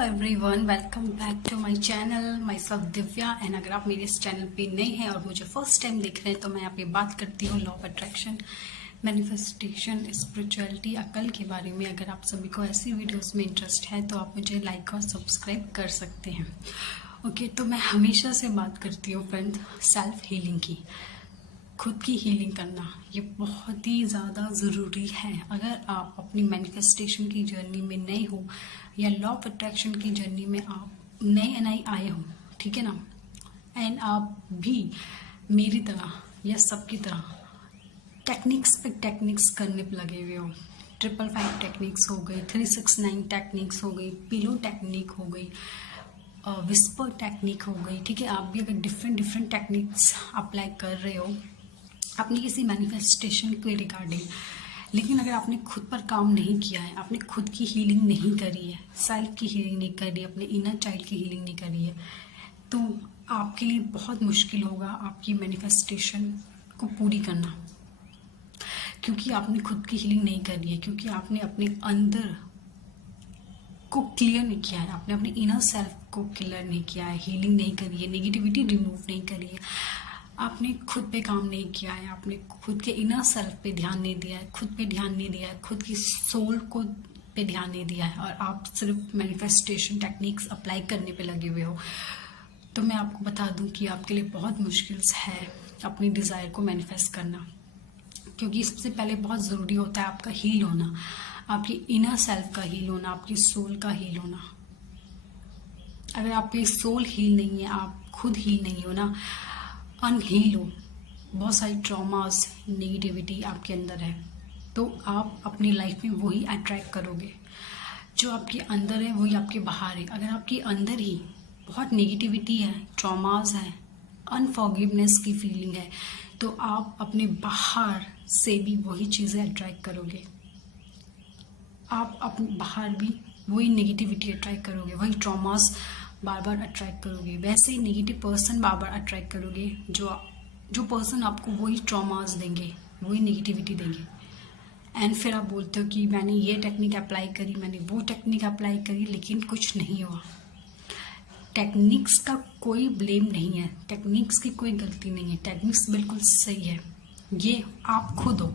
Everyone, welcome back to my channel. Myself Divya. And अगर आप मेरे इस चैनल पे नए हैं और मुझे फर्स्ट टाइम देख रहे हैं तो मैं यहाँ पे बात करती हूँ law of attraction, manifestation, spirituality, अकल के बारे में। अगर आप सभी को ऐसी वीडियोस में इंटरेस्ट है तो आप मुझे लाइक और सब्सक्राइब कर सकते हैं। ओके, तो मैं हमेशा से बात करती हूँ फ्रेंड सेल्फ हीलिंग की। खुद की हीलिंग करना ये बहुत ही ज़्यादा ज़रूरी है। अगर आप अपनी मैनिफेस्टेशन की जर्नी में नए हो या लॉ ऑफ अट्रैक्शन की जर्नी में आप नए आए हो, ठीक है ना, एंड आप भी मेरी तरह या सबकी तरह टेक्निक्स पे टेक्निक्स करने पे लगे हुए हो, 555 टेक्निक्स हो गई, 369 टेक्निक्स हो गई, पिलो टेक्निक हो गई, विस्पर टेक्निक हो गई, ठीक है। आप भी अगर डिफरेंट टेक्निक्स अप्लाई कर रहे हो अपनी किसी मैनिफेस्टेशन के रिगार्डिंग, लेकिन अगर आपने खुद पर काम नहीं किया है, आपने खुद की हीलिंग नहीं करी है, सेल्फ की हीलिंग नहीं करी, अपने इनर चाइल्ड की हीलिंग नहीं करी है, तो आपके लिए बहुत मुश्किल होगा आपकी मैनिफेस्टेशन को पूरी करना, क्योंकि आपने खुद की हीलिंग नहीं करी है, क्योंकि आपने अपने अंदर को क्लियर नहीं किया है, आपने अपने इनर सेल्फ को क्लियर नहीं किया है, हीलिंग नहीं करी है, नेगेटिविटी रिमूव नहीं करी है, आपने खुद पे काम नहीं किया है, आपने खुद के इनर सेल्फ पे ध्यान नहीं दिया है, खुद पे ध्यान नहीं दिया है, खुद की सोल को पे ध्यान नहीं दिया है, और आप सिर्फ मैनिफेस्टेशन टेक्निक्स अप्लाई करने पे लगे हुए हो, तो मैं आपको बता दूं कि आपके लिए बहुत मुश्किल है अपनी डिज़ायर को मैनिफेस्ट करना। क्योंकि सबसे पहले बहुत ज़रूरी होता है आपका हील होना, आपकी इनर सेल्फ का हील होना, आपकी सोल का हील होना। अगर आपकी सोल हील नहीं है, आप खुद हील नहीं हो ना, अनहील हो, बहुत सारी ट्रॉमास, नेगेटिविटी आपके अंदर है, तो आप अपनी लाइफ में वही अट्रैक्ट करोगे। जो आपके अंदर है वही आपके बाहर है। अगर आपके अंदर ही बहुत नेगेटिविटी है, ट्रॉमास है, अनफॉरगिवनेस की फीलिंग है, तो आप अपने बाहर से भी वही चीज़ें अट्रैक्ट करोगे। आप अपने बाहर भी वही नेगेटिविटी अट्रैक्ट करोगे, वही ट्रॉमास बार बार अट्रैक्ट करोगे, वैसे ही नेगेटिव पर्सन बार बार अट्रैक्ट करोगे। जो पर्सन आपको वही ट्रॉमास देंगे, वही नेगेटिविटी देंगे, एंड फिर आप बोलते हो कि मैंने ये टेक्निक अप्लाई करी, मैंने वो टेक्निक अप्लाई करी, लेकिन कुछ नहीं हुआ। टेक्निक्स का कोई ब्लेम नहीं है, टेक्निक्स की कोई गलती नहीं है, टेक्निक्स बिल्कुल सही है। ये आप खुद हो,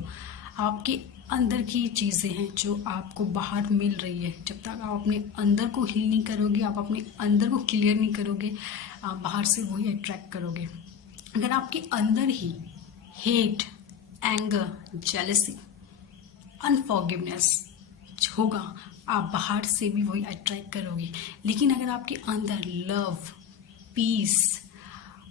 आपके अंदर की चीज़ें हैं जो आपको बाहर मिल रही है। जब तक आप अपने अंदर को हील नहीं करोगे, आप अपने अंदर को क्लियर नहीं करोगे, आप बाहर से वही अट्रैक्ट करोगे। अगर आपके अंदर ही हेट, एंगर, जेलसी, अनफॉरगिवनेस होगा, आप बाहर से भी वही अट्रैक्ट करोगे। लेकिन अगर आपके अंदर लव, पीस,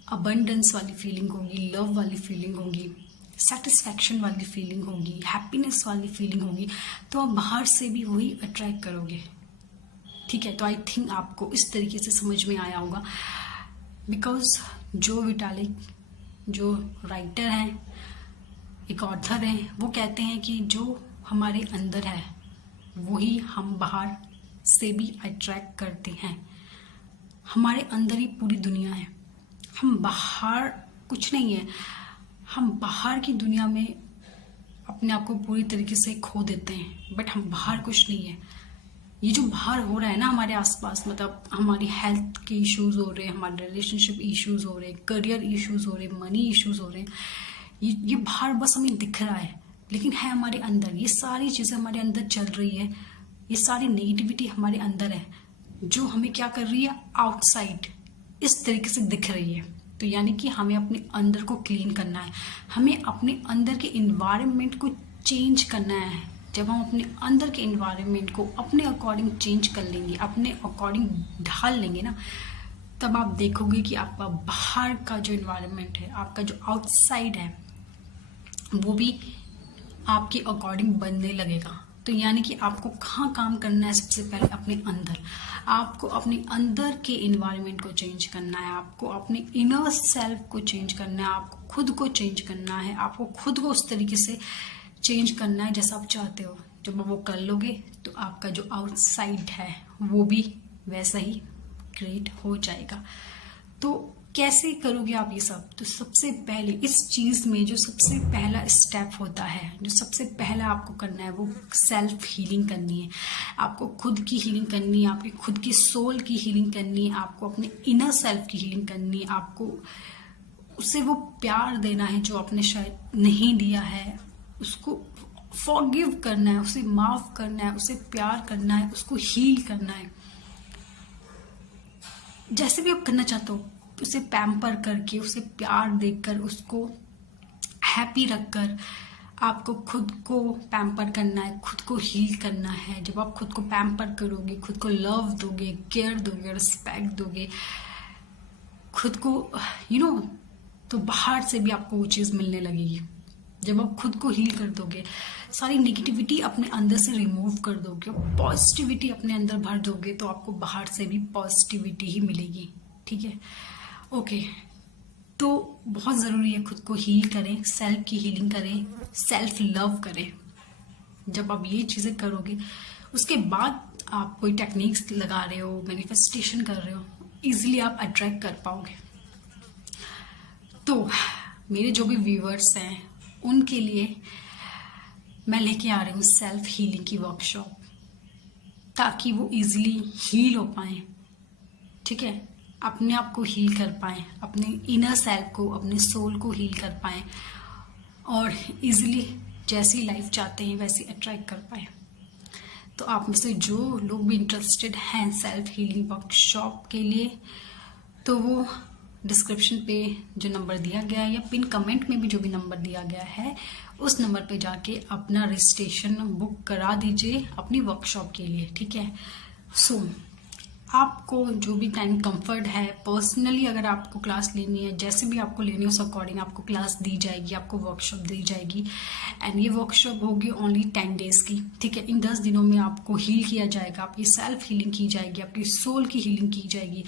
अबंडेंस वाली फीलिंग होगी, लव वाली फीलिंग होगी, सेटिस्फैक्शन वाली फीलिंग होगी, हैप्पीनेस वाली फीलिंग होगी, तो आप बाहर से भी वही अट्रैक्ट करोगे। ठीक है, तो आई थिंक आपको इस तरीके से समझ में आया होगा। बिकॉज जो विटालिक, जो राइटर हैं, एक ऑथर हैं, वो कहते हैं कि जो हमारे अंदर है वही हम बाहर से भी अट्रैक्ट करते हैं। हमारे अंदर ही पूरी दुनिया है, हम बाहर कुछ नहीं है। हम बाहर की दुनिया में अपने आप को पूरी तरीके से खो देते हैं, बट हम बाहर कुछ नहीं है। ये जो बाहर हो रहा है ना हमारे आसपास, मतलब हमारी हेल्थ के इश्यूज हो रहे हैं, हमारे रिलेशनशिप इश्यूज हो रहे हैं, करियर इश्यूज हो रहे हैं, मनी इश्यूज हो रहे हैं, ये बाहर बस हमें दिख रहा है, लेकिन है हमारे अंदर। ये सारी चीज़ें हमारे अंदर चल रही है, ये सारी नेगेटिविटी हमारे अंदर है, जो हमें क्या कर रही है, आउटसाइड इस तरीके से दिख रही है। तो यानी कि हमें अपने अंदर को क्लीन करना है, हमें अपने अंदर के इन्वायरमेंट को चेंज करना है। जब हम अपने अंदर के इन्वायरमेंट को अपने अकॉर्डिंग चेंज कर लेंगे, अपने अकॉर्डिंग ढाल लेंगे ना, तब आप देखोगे कि आपका बाहर का जो इन्वायरमेंट है, आपका जो आउटसाइड है, वो भी आपके अकॉर्डिंग बनने लगेगा। तो यानी कि आपको कहाँ काम करना है, सबसे पहले अपने अंदर। आपको अपने अंदर के इन्वायरमेंट को चेंज करना है, आपको अपने इनर सेल्फ को चेंज करना है, आपको खुद को चेंज करना है, आपको खुद को उस तरीके से चेंज करना है जैसा आप चाहते हो। जब आप वो कर लोगे तो आपका जो आउटसाइड है वो भी वैसा ही क्रिएट हो जाएगा। तो कैसे करोगे आप ये सब? तो सबसे पहले इस चीज में जो सबसे पहला स्टेप होता है, जो सबसे पहला आपको करना है, वो सेल्फ हीलिंग करनी है। आपको खुद की हीलिंग करनी है, आपकी खुद की सोल की हीलिंग करनी है, आपको अपने इनर सेल्फ की हीलिंग करनी है। आपको उसे वो प्यार देना है जो आपने शायद नहीं दिया है, उसको फॉरगिव करना है, उसे माफ करना है, उसे प्यार करना है, उसको हील करना है। जैसे भी आप करना चाहते हो, उसे पैम्पर करके, उसे प्यार देकर, उसको हैप्पी रखकर आपको खुद को पैम्पर करना है, खुद को हील करना है। जब आप खुद को पैम्पर करोगे, खुद को लव दोगे, केयर दोगे, रिस्पेक्ट दोगे, खुद को तो बाहर से भी आपको वो चीज़ मिलने लगेगी। जब आप खुद को हील कर दोगे, सारी नेगेटिविटी अपने अंदर से रिमूव कर दोगे, पॉजिटिविटी अपने अंदर भर दोगे, तो आपको बाहर से भी पॉजिटिविटी ही मिलेगी। ठीक है, ओके। तो बहुत ज़रूरी है खुद को हील करें, सेल्फ की हीलिंग करें, सेल्फ लव करें। जब आप ये चीज़ें करोगे, उसके बाद आप कोई टेक्निक्स लगा रहे हो, मैनिफेस्टेशन कर रहे हो, इजीली आप अट्रैक्ट कर पाओगे। तो मेरे जो भी व्यूअर्स हैं उनके लिए मैं लेके आ रही हूँ सेल्फ हीलिंग की वर्कशॉप, ताकि वो इजीली हील हो पाए। ठीक है, अपने आप को हील कर पाए, अपने इनर सेल्फ को, अपने सोल को हील कर पाए, और इजीली जैसी लाइफ चाहते हैं वैसी अट्रैक्ट कर पाए। तो आप में से जो लोग भी इंटरेस्टेड हैं सेल्फ हीलिंग वर्कशॉप के लिए, तो वो डिस्क्रिप्शन पे जो नंबर दिया गया है या पिन कमेंट में भी जो भी नंबर दिया गया है, उस नंबर पे जाके अपना रजिस्ट्रेशन बुक करा दीजिए अपनी वर्कशॉप के लिए। ठीक है, सो आपको जो भी टाइम कंफर्ट है, पर्सनली अगर आपको क्लास लेनी है, जैसे भी आपको लेनी है उस अकॉर्डिंग आपको क्लास दी जाएगी, आपको वर्कशॉप दी जाएगी। एंड ये वर्कशॉप होगी ओनली 10 डेज की। ठीक है, इन 10 दिनों में आपको हील किया जाएगा, आपकी सेल्फ हीलिंग की जाएगी, आपकी सोल की हीलिंग की जाएगी,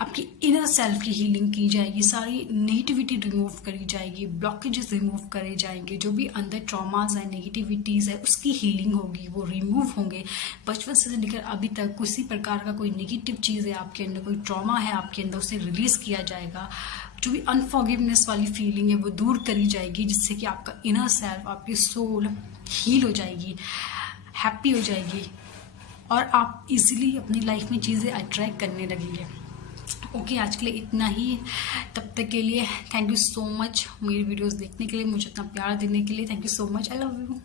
आपकी इनर सेल्फ की हीलिंग की जाएगी, सारी नेगेटिविटी रिमूव करी जाएगी, ब्लॉकेजेस रिमूव करे जाएंगे, जो भी अंदर ट्रॉमाज है, नेगेटिविटीज है, उसकी हीलिंग होगी, वो रिमूव होंगे। बचपन से लेकर अभी तक किसी प्रकार का कोई नेगेटिव चीज़ है आपके अंदर, कोई ट्रॉमा है आपके अंदर, उसे रिलीज किया जाएगा। जो भी अनफॉरगिवनेस वाली फीलिंग है वो दूर करी जाएगी, जिससे कि आपका इनर सेल्फ, आपकी सोल हील हो जाएगी, हैप्पी हो जाएगी, और आप इजीली अपनी लाइफ में चीज़ें अट्रैक्ट करने लगेंगे। ओके, आज के लिए इतना ही। तब तक के लिए थैंक यू सो मच मेरी वीडियोस देखने के लिए, मुझे इतना प्यार देने के लिए। Thank you so much, I love you.